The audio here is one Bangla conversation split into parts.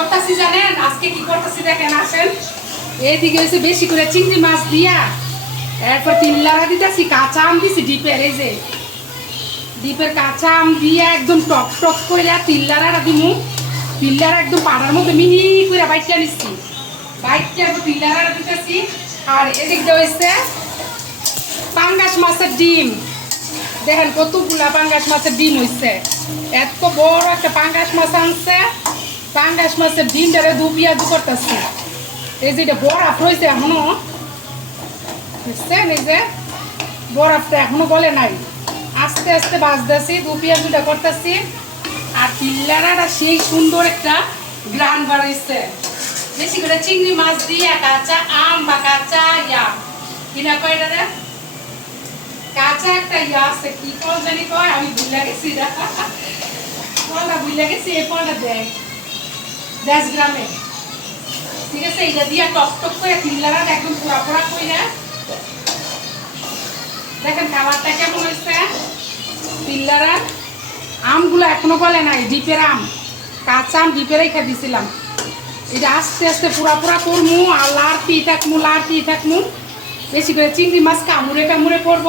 করতেছি জানেন? আজকে কি করতেছি দেখেন, আসেন। এইদিকে হয়েছে বেশি করে চিংড়ি মাছ দিয়া, এরপর দিতেছি, কাঁচা আম দিছি ডিপের, এই যে। ডিপের কাঁচা আম দিয়ে একদম টক টক করে দিমু। একদম পাড়ার মিহি করে বাইকটা নিচ্ছি। বাইকটা দিতেছি। আর এদিক দিয়ে হয়েছে পাঙ্গাস মাছের ডিম। দেখেন কতগুলা পাঙ্গাস মাছের ডিম হইছে। এত বড় একটা পাঙ্গাস মাছ আনছে। পাঙ্গাস মাছের ডিমটারে দু পেঁয়াজ করতেছে। এই যে এটা বরফ রয়েছে এখনও। বুঝছেন এই যে বরফটা এখনও গলে নাই। আস্তে আস্তে বাজতেছি, দু পেঁয়াজ দুটা করতেছি। আর পিল্লারাটা সেই সুন্দর একটা গ্রান বাড়াইছে। বেশি করে চিংড়ি মাছ দিয়ে কাঁচা আম বা কাঁচা ইয়া। কিনা কয়টা রে কাঁচা একটা ইয়া আছে, কি ফল জানি কয়? আমি ভুলে গেছি না ফলটা ভুলে গেছি, এই ফলটা দেয়? দশ গ্রামে। ঠিক আছে এটা দিয়া টক টক করে তিনলারা একদম পোড়া পোড়া করে দেখেন খাবারটা কেমন হয়েছে? তিনলারা আমগুলো এখনও বলে নাই, ডিপের আম। কাঁচা আম ডিপে রেখে দিছিলাম। এটা আস্তে আস্তে পুরা পুরা করমু, আর পি থাকমু পি থাকমু। বেশি করে চিংড়ি মাছ কামড়ে কামড়ে করব।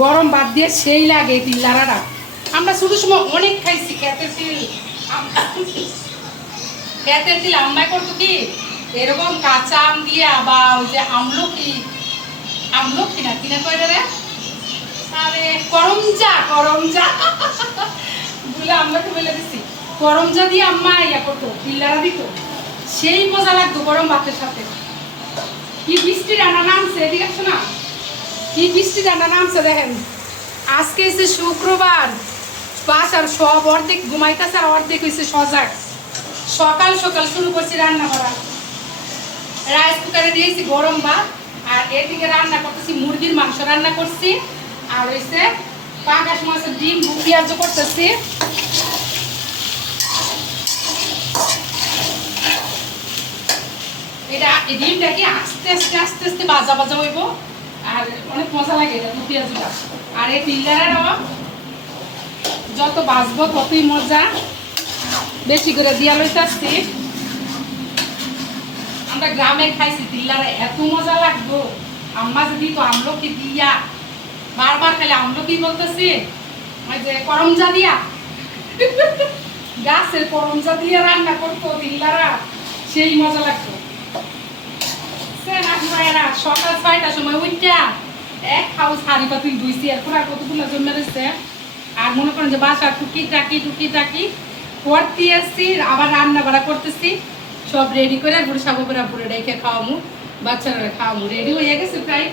গরম বাদ দিয়ে সেই লাগে তিল্লারাটা আমরা শুধু সময় অনেক খাইছি তিল আম- খেতের তিল আম্মাই করতো কি? এরকম কাঁচা আম দিয়ে বা ওই যে আমলকি আমলকি না কিনা কয়টা রে আরে, করমজা করমজা। বলে আম্মাকে বলে দিছি। করমজা দিয়ে আম্মা ইয়া করতো তিল্লারা দিত। সেই মজা লাগতো গরম ভাতের সাথে। কি বৃষ্টি রান্না নামছে, এদিকে আসো না। কি বৃষ্টি রান্না নামছে দেখেন। আজকে হচ্ছে শুক্রবার। বাসার সব অর্ধেক ঘুমাইতেছে আর অর্ধেক হয়েছে সজাগ। সকাল সকাল শুরু করছি রান্না করা। রাইস কুকারে দিয়েছি গরম ভাত, আর এদিকে রান্না করতেছি মুরগির মাংস। রান্না করছি, আর হয়েছে পাঙ্গাস মাছের ডিম পেঁয়াজ করতেছি। এটা ডিমটা কি আস্তে আস্তে আস্তে আস্তে বাজা বাজা হইব? আর অনেক মজা লাগে এটা পেঁয়াজটা। আর এই পিল্লারাও যত বাজবো ততই মজা। বেশি করে দিয়া লইতাছি। আমরা গ্রামে খাইছি, তিল্লারা এত মজা লাগতো আম্মা যদি তো আমলকি দিয়া, বারবার খালি আমলকি বলতেছি যে করমজা দিয়া। গাছের করমজা দিয়ে রান্না করতো তিল্লারা, সেই মজা লাগতো। সকাল ছয়টার সময় উঠটা এক হাউস হাড়ি পাতিল ধুইছি, এরপর কতগুলো জমে রয়েছে আর মনে করেন যে বাসা টুকি টাকি টুকি টাকি করতে আসছি, আবার রান্না বাড়া করতেছি। সব রেডি করে পুরো সাবু করে পুরো রেখে খাওয়ামু, বাচ্চারা খাওয়ামু। রেডি হয়ে গেছে প্রায়।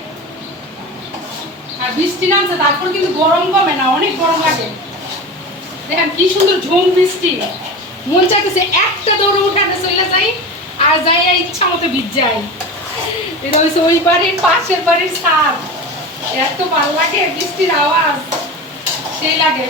আর বৃষ্টি নামছে, তারপর কিন্তু গরম কমে না, অনেক গরম লাগে। দেখেন কি সুন্দর ঝুম বৃষ্টি। মন চাইতেছে একটা দৌড়ে উঠাতে চলে যাই, আর যাই ইচ্ছা মতো ভিজ যাই। এটা হচ্ছে ওই বাড়ির পাশের বাড়ির সার এত ভালো লাগে বৃষ্টির আওয়াজ, সেই লাগে।